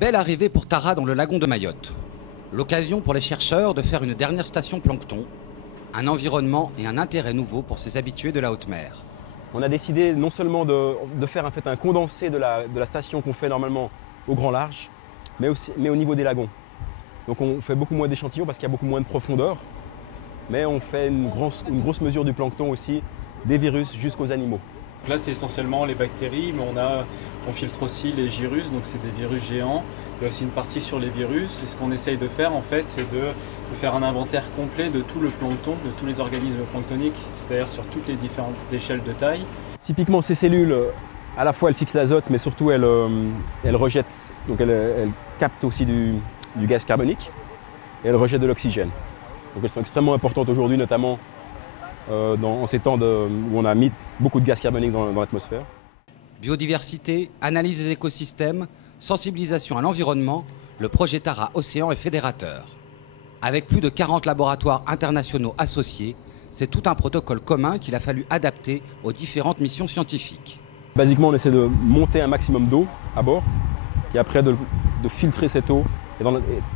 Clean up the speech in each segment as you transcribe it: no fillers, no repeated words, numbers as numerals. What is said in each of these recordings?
Belle arrivée pour Tara dans le lagon de Mayotte. L'occasion pour les chercheurs de faire une dernière station plancton, un environnement et un intérêt nouveau pour ces habitués de la haute mer. On a décidé non seulement de faire un condensé de la station qu'on fait normalement au grand large, mais au niveau des lagons. Donc on fait beaucoup moins d'échantillons parce qu'il y a beaucoup moins de profondeur, mais on fait une grosse mesure du plancton aussi, des virus jusqu'aux animaux. Là, c'est essentiellement les bactéries, mais on filtre aussi les gyrus, donc c'est des virus géants. Il y a aussi une partie sur les virus. Et ce qu'on essaye de faire, en fait, c'est de faire un inventaire complet de tout le plancton, de tous les organismes planctoniques, c'est-à-dire sur toutes les différentes échelles de taille. Typiquement, ces cellules, à la fois elles fixent l'azote, mais surtout elles rejettent, donc elles captent aussi du gaz carbonique et elles rejettent de l'oxygène. Donc elles sont extrêmement importantes aujourd'hui, notamment en ces temps où on a mis beaucoup de gaz carbonique dans l'atmosphère. Biodiversité, analyse des écosystèmes, sensibilisation à l'environnement, le projet Tara Océan est fédérateur. Avec plus de 40 laboratoires internationaux associés, c'est tout un protocole commun qu'il a fallu adapter aux différentes missions scientifiques. Basiquement, on essaie de monter un maximum d'eau à bord et après de filtrer cette eau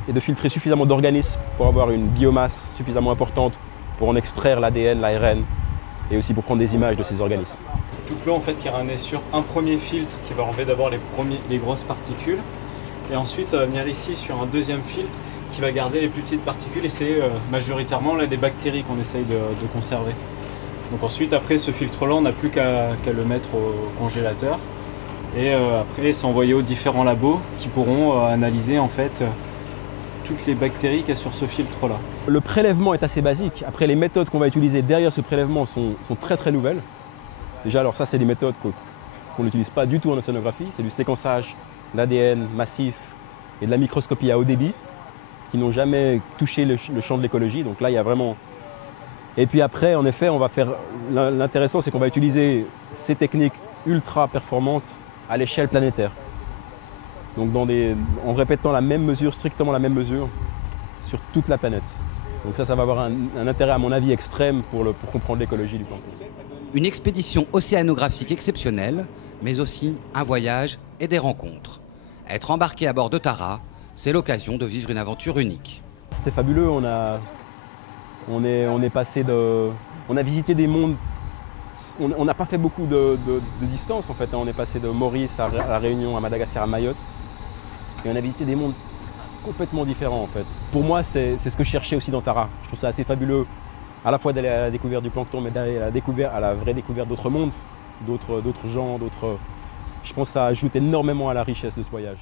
et de filtrer suffisamment d'organismes pour avoir une biomasse suffisamment importante pour en extraire l'ADN, l'ARN et aussi pour prendre des images de ces organismes. Toute l'eau en fait qui est ramenée sur un premier filtre qui va enlever d'abord les grosses particules et ensuite ça va venir ici sur un deuxième filtre qui va garder les plus petites particules et c'est majoritairement là, des bactéries qu'on essaye de conserver. Donc ensuite après ce filtre là on n'a plus qu'à le mettre au congélateur et après c'est envoyé aux différents labos qui pourront analyser en fait toutes les bactéries qu'il y a sur ce filtre là. Le prélèvement est assez basique. Après les méthodes qu'on va utiliser derrière ce prélèvement sont très nouvelles. Déjà alors ça c'est des méthodes qu'on n'utilise pas du tout en océanographie, c'est du séquençage d'ADN massif et de la microscopie à haut débit qui n'ont jamais touché le champ de l'écologie. Donc là il y a vraiment... Et puis après en effet on va faire... L'intéressant c'est qu'on va utiliser ces techniques ultra performantes à l'échelle planétaire. Donc en répétant la même mesure, strictement la même mesure sur toute la planète. Donc ça va avoir un intérêt à mon avis extrême pour comprendre l'écologie du plancton. Une expédition océanographique exceptionnelle, mais aussi un voyage et des rencontres. Être embarqué à bord de Tara, c'est l'occasion de vivre une aventure unique. C'était fabuleux, on est passé on a visité des mondes, on n'a pas fait beaucoup de distance en fait, on est passé de Maurice à La Réunion, à Madagascar, à Mayotte, et on a visité des mondes complètement différents en fait. Pour moi, c'est ce que je cherchais aussi dans Tara. Je trouve ça assez fabuleux, à la fois d'aller à la découverte du plancton, mais d'aller à la vraie découverte d'autres mondes, d'autres gens, Je pense que ça ajoute énormément à la richesse de ce voyage.